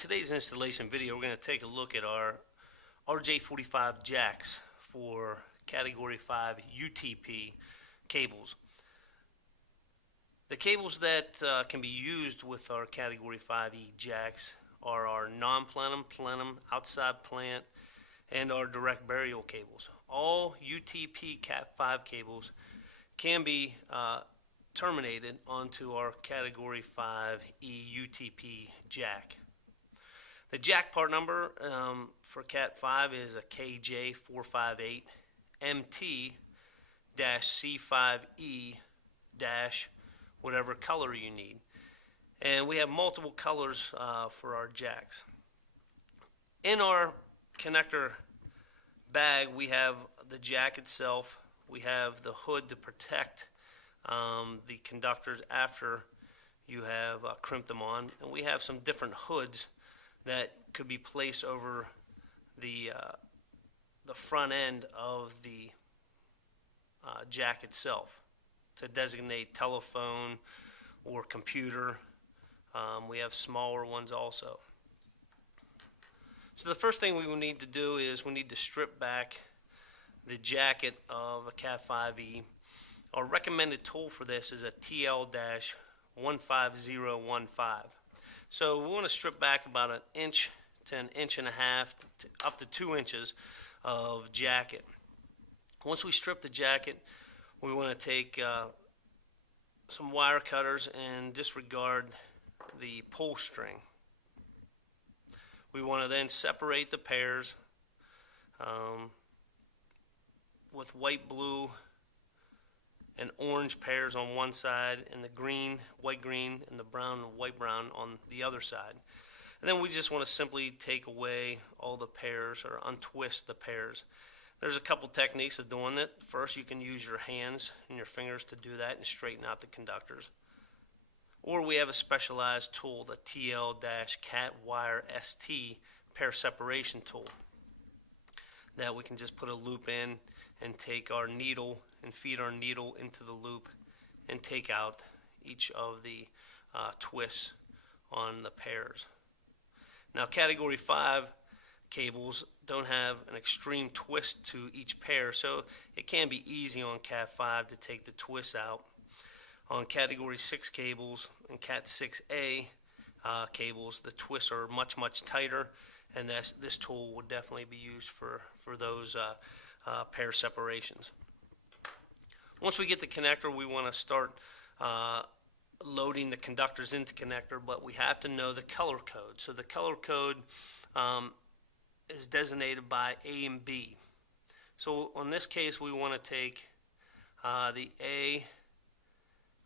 today's installation video, we're going to take a look at our RJ45 jacks for Category 5 UTP cables. The cables that can be used with our Category 5E jacks are our non-plenum, plenum, outside plant, and our direct burial cables. All UTP Cat5 cables can be terminated onto our Category 5E UTP jack. The jack part number for Cat5 is a KJ458MT-C5E- whatever color you need. And we have multiple colors for our jacks. In our connector bag, we have the jack itself. We have the hood to protect the conductors after you have crimped them on. And we have some different hoods that could be placed over the front end of the jack itself to designate telephone or computer. We have smaller ones also. So the first thing we will need to do is we need to strip back the jacket of a Cat5E. Our recommended tool for this is a TL-15015. So we want to strip back about an inch to an inch and a half to up to 2 inches of jacket. Once we strip the jacket, we want to take some wire cutters and disregard the pull string. We want to then separate the pairs with white, blue, and orange pairs on one side, and the green, white, green, and the brown and white, brown on the other side. And then we just want to simply take away all the pairs or untwist the pairs. There's a couple techniques of doing it. First, you can use your hands and your fingers to do that and straighten out the conductors. Or we have a specialized tool, the TL-CatWire-ST pair separation tool, that we can just put a loop in and take our needle and feed our needle into the loop and take out each of the twists on the pairs. Now, Category 5 cables don't have an extreme twist to each pair, so it can be easy on Cat5 to take the twists out. On Category 6 cables and Cat6A cables, the twists are much, much tighter, and this tool would definitely be used for those pair separations. Once we get the connector, we want to start loading the conductors into connector, but we have to know the color code. So the color code is designated by A and B. So in this case, we want to take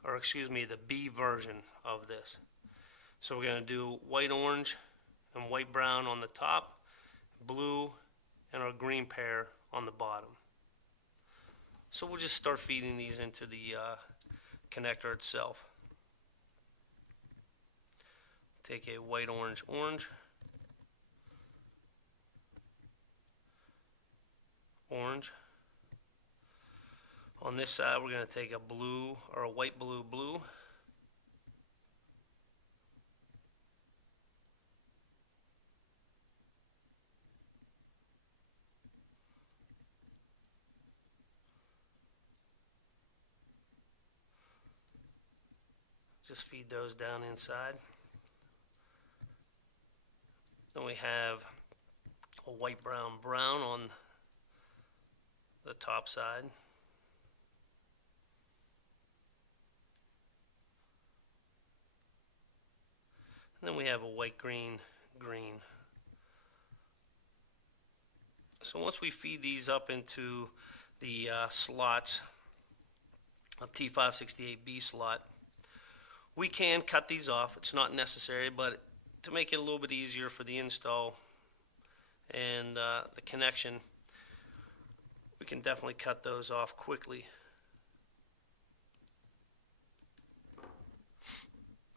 the B version of this. So we're going to do white, orange, and white, brown on the top, blue, and our green pair on the bottom. So we'll just start feeding these into the connector itself. Take a white, orange, orange, orange. On this side, we're going to take a blue or a white, blue, blue. Just feed those down inside. Then we have a white, brown, brown on the top side. And then we have a white, green, green. So once we feed these up into the slots of T568B slot, we can cut these off. It's not necessary, but to make it a little bit easier for the install and the connection, we can definitely cut those off quickly.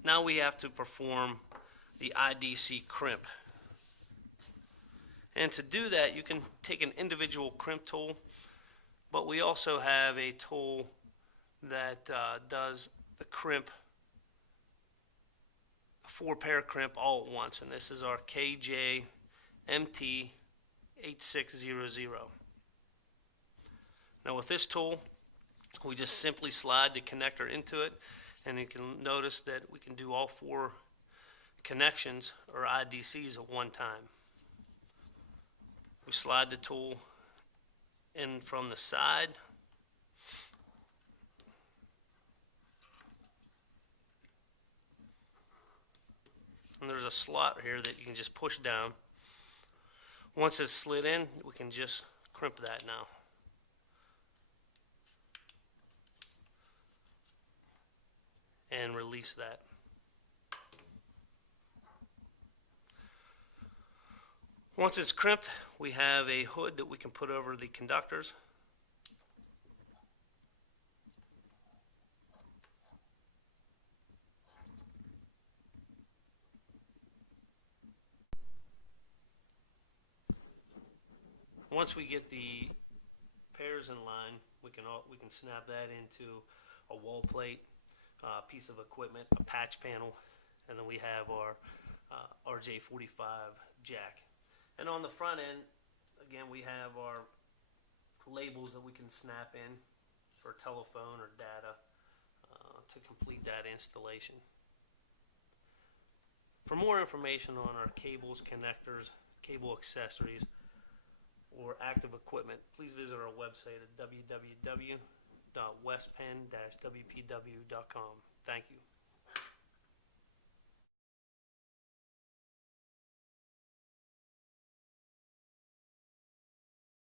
Now we have to perform the IDC crimp. And to do that, you can take an individual crimp tool, but we also have a tool that does the crimp 4-pair crimp all at once, and this is our KJ-MT8600. Now with this tool, we just simply slide the connector into it, and you can notice that we can do all 4 connections or IDCs at one time. We slide the tool in from the side, and there's a slot here that you can just push down. Once it's slid in, we can just crimp that now. And release that. Once it's crimped, we have a hood that we can put over the conductors. Once we get the pairs in line, we can snap that into a wall plate, piece of equipment, a patch panel, and then we have our RJ45 jack. And on the front end, again, we have our labels that we can snap in for telephone or data to complete that installation. For more information on our cables, connectors, cable accessories, or active equipment, please visit our website at www.westpenn-wpw.com. Thank you.